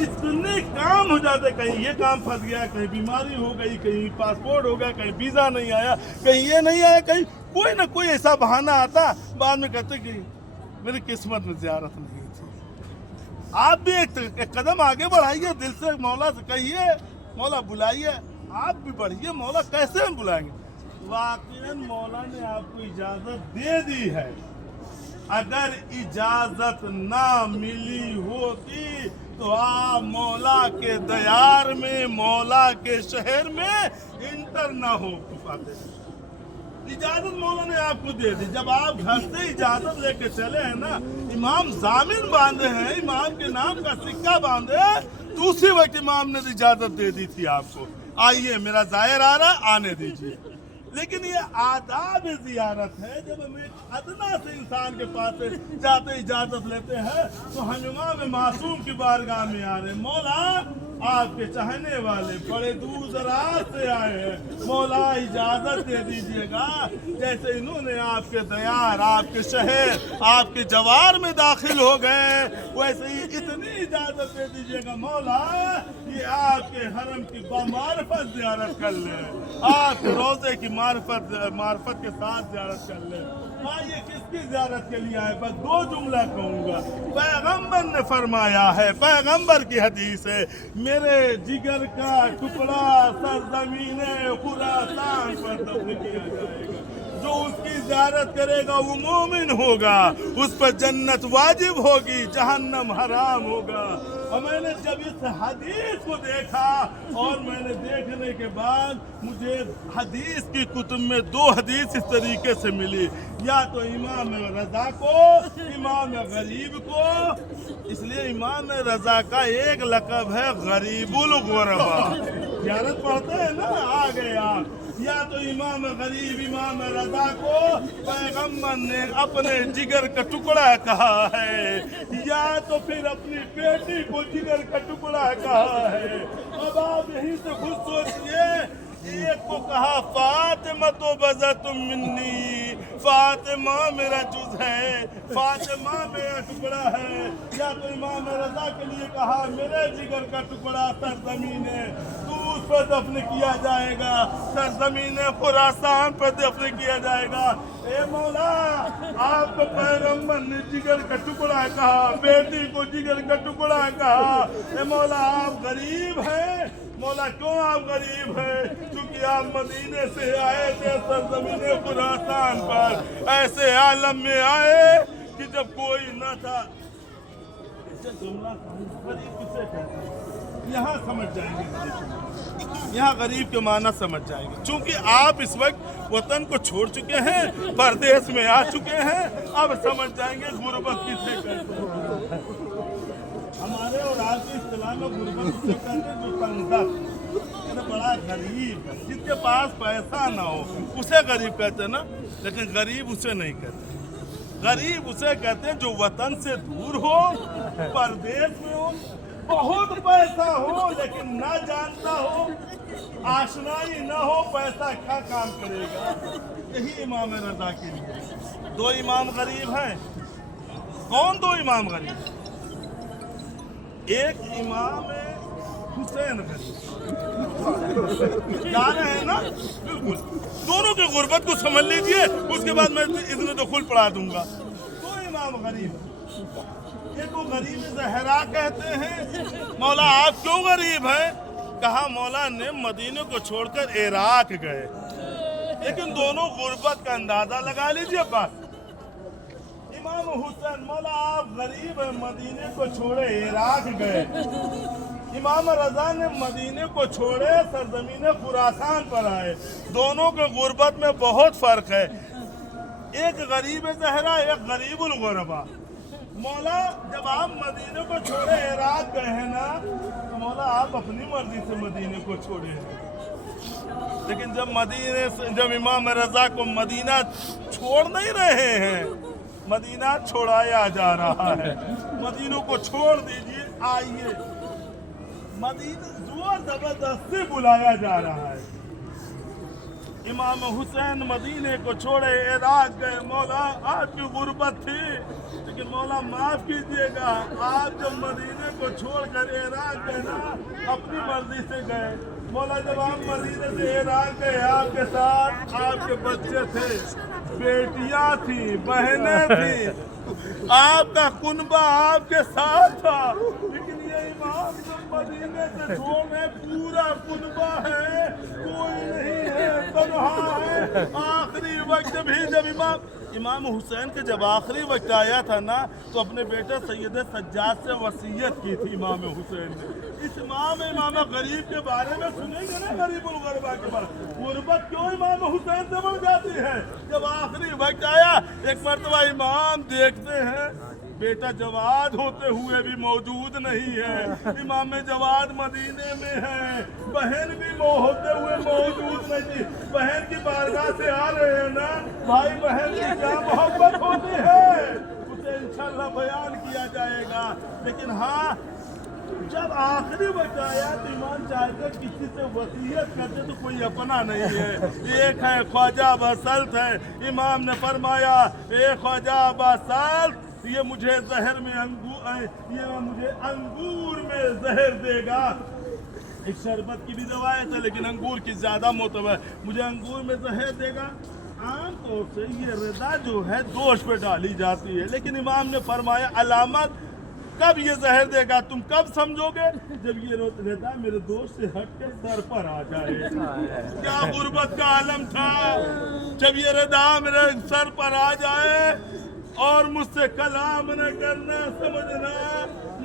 इतने काम हो जाते, कहीं ये काम फंस गया, कहीं बीमारी हो गई, कहीं पासपोर्ट हो गया, कहीं वीज़ा नहीं आया, कहीं ये नहीं आया, कहीं कोई ना कोई ऐसा बहाना आता, बाद में कहते कि मेरी किस्मत में ज़ियारत नहीं थी। आप भी एक कदम आगे बढ़ाइए, दिल से मौला से कहिए, मौला बुलाइए, आप भी बढ़िए, मौला कैसे हम बुलाएंगे। वाकईन मौला ने आपको इजाज़त दे दी है, अगर इजाज़त ना मिली होती तो आप मौला के दयार में, मौला के शहर में इंटर ना हो पाते। इजाज़त मौला ने आपको दे दी। जब आप घर से इजाज़त लेके चले हैं ना, इमाम जामिन बांधे हैं, इमाम के नाम का सिक्का बांधे, तो उसी वक्त इमाम ने इजाज़त दे दी थी आपको, आइए मेरा ज़ाहिर आ रहा है, आने दीजिए। लेकिन ये आदाब ज़ियारत है, जब हम एक अदना से इंसान के पास से जाते इजाज़त लेते हैं तो हम इमाम मासूम की बारगाह में आ रहे, मौला आपके चाहने वाले बड़े दूर दराज से आए हैं, मौला इजाज़त दे दीजिएगा। जैसे इन्होंने आपके दयार, आपके शहर, आपके जवार में दाखिल हो गए, वैसे ही इतनी इजाज़त दे दीजिएगा मौला, ये आपके हरम की बामारफत ज़ियारत कर ले, आपके रोज़े की मार्फत के साथ ज़ियारत कर ले। ये किसकी ज़ियारत के लिए आए? बस दो जुमला कहूँगा। पैगंबर ने फरमाया है, पैगंबर की हदीस है, मेरे जिगर का टुकड़ा सरज़मीने खुरासान पर दफन किया जाएगा, जो उसकी ज़ियारत करेगा वो मोमिन होगा, उस पर जन्नत वाजिब होगी, जहन्नम हराम होगा। और मैंने जब इस हदीस को देखा, और मैंने देखने के बाद मुझे हदीस की कुतुब में दो हदीस इस तरीके से मिली, या तो इमाम रज़ा को, इमाम गरीब को। इसलिए इमाम रज़ा का एक लक़ब है गरीबुल गुरबा, ज़ियारत पढ़ते हैं ना, आ गए आप। या तो इमाम गरीब, इमाम रज़ा को पैगंबर ने अपने जिगर का टुकड़ा कहा है, या तो फिर अपनी बेटी को जिगर का टुकड़ा कहा है। अब आप यहीं से खुद सोचिए, एक को कहा फातिमा तो बज़ा तुम मिन्नी, फातिमा मेरा जुज़ है, फातिमा मेरा टुकड़ा है। या तो इमाम रज़ा के लिए कहा मेरे जिगर का टुकड़ा सरज़मीन है, तू उस पर दफन किया जाएगा, सरज़मीन खुरासान पर दफन किया जाएगा। ए मौला, आपको पैगंबर ने जिगर का टुकड़ा कहा, बेटी को जिगर का टुकड़ा कहा। ए मौला, आप गरीब हैं। मौला, क्यों आप गरीब हैं? क्योंकि आप मदीने से आए थे सरज़मीने खुरासान पर, ऐसे आलम में आए कि जब कोई न था। गरीब किसे कहते हैं? यहाँ समझ जाएंगे, यहाँ गरीब के माना समझ जाएंगे। चूंकि आप इस वक्त वतन को छोड़ चुके हैं, परदेश में आ चुके हैं, अब समझ जाएंगे गुर्बत किसे कहते हैं। हमारे और आपकी इस्तिलाह में गुर्बत किसे कहते हैं? जो तंगदस्त, बड़ा गरीब है, जिसके पास पैसा ना हो उसे गरीब कहते हैं ना, लेकिन गरीब उसे नहीं कहते। गरीब उसे कहते हैं जो वतन से दूर हो, परदेश में हो, बहुत पैसा हो लेकिन ना जानता हो, आशनाई ना हो, पैसा क्या काम करेगा। यही इमाम रज़ा के लिए दो इमाम गरीब हैं। कौन दो इमाम गरीब? एक इमाम हुसैन गरीब, जा रहे हैं ना, बिल्कुल दोनों की गुर्बत को समझ लीजिए, उसके बाद मैं इतने दखुल पढ़ा दूंगा। दो इमाम गरीब, एक को गरीब ज़हरा कहते हैं। मौला, आप क्यों गरीब हैं? कहा मौला ने मदीने को छोड़कर इराक गए, लेकिन दोनों गुर्बत का अंदाजा लगा लीजिए बस। इमाम हुसैन, मौला आप गरीब हैं, मदीने को छोड़े इराक गए। इमाम रज़ा ने मदीने को छोड़े सरज़मीन खुरासान पर आए। दोनों के गुर्बत में बहुत फ़र्क है, एक गरीब ज़हरा, एक गरीबुल गुरबा। मौला, जब आप मदीने को छोड़े इराक गए हैं ना, तो मौला आप अपनी मर्जी से मदीने को छोड़े हैं, लेकिन जब इमाम रज़ा को मदीना छोड़ नहीं रहे हैं, मदीना छोड़ाया जा रहा है। मदीनों को छोड़ दीजिए, आइए, मदीना जोर जबरदस्ती बुलाया जा रहा है। इमाम हुसैन मदीने को छोड़े इराक गए। मौला आपकी गुर्बत थी, लेकिन मौला माफ कीजिएगा, आप जब मदीने को छोड़कर इराक गए ना, अपनी मर्जी से गए। मौला जब आप मदीने से इराक गए, आपके साथ आपके बच्चे थे, बेटियां थी, बहनें थी, आपका कुनबा आपके साथ था। लेकिन ये इमाम जब मदीने से छोड़े, पूरा कुनबा है, कोई नहीं है, तन्हा है। आखिरी वक्त भी जब इमाम हुसैन के जब आखिरी वक्त आया था ना, तो अपने बेटे सैयद सज्जाद से वसीयत की थी इमाम हुसैन ने। इस इमाम गरीब के बारे में सुनेंगे ना, गरीबुल गुरबा के बारे में, गुरबत क्यों इमाम हुसैन से बढ़ जाती है। जब आखिरी वक्त आया, एक मरतबा इमाम देखते हैं बेटा जवाद होते हुए भी मौजूद नहीं है। इमाम जवाद मदीने में है, बहन भी होते हुए मौजूद नहीं थी। बहन की बारगाह से आ रहे हैं ना, भाई बहन की क्या मोहब्बत होती है, उसे इंशाल्लाह बयान किया जाएगा। लेकिन हाँ, जब आखिरी वक्त आया तो इमाम चाहते किसी से वसीयत करते तो कोई अपना नहीं है। एक है ख्वाजा बसल्त है, इमाम ने फरमाया ए ख्वाजा बसल्त, ये मुझे जहर में ये मुझे अंगूर में जहर देगा। इस शरबत की भी रवायत है, लेकिन अंगूर की ज्यादा मोतबर, मुझे अंगूर में जहर देगा। आमतौर से ये रदा जो है दोष पे डाली जाती है, लेकिन इमाम ने फरमाया अलामत कब ये जहर देगा, तुम कब समझोगे, जब ये रदा मेरे दोस्त से हट के सर पर आ जाए। क्या गुर्बत का आलम था, जब ये रदा मेरे सर पर आ जाए और मुझसे कलाम न करना, समझना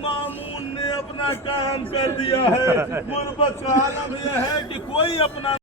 मामून ने अपना काम कर दिया है। गुर्बत का आलम यह है कि कोई अपना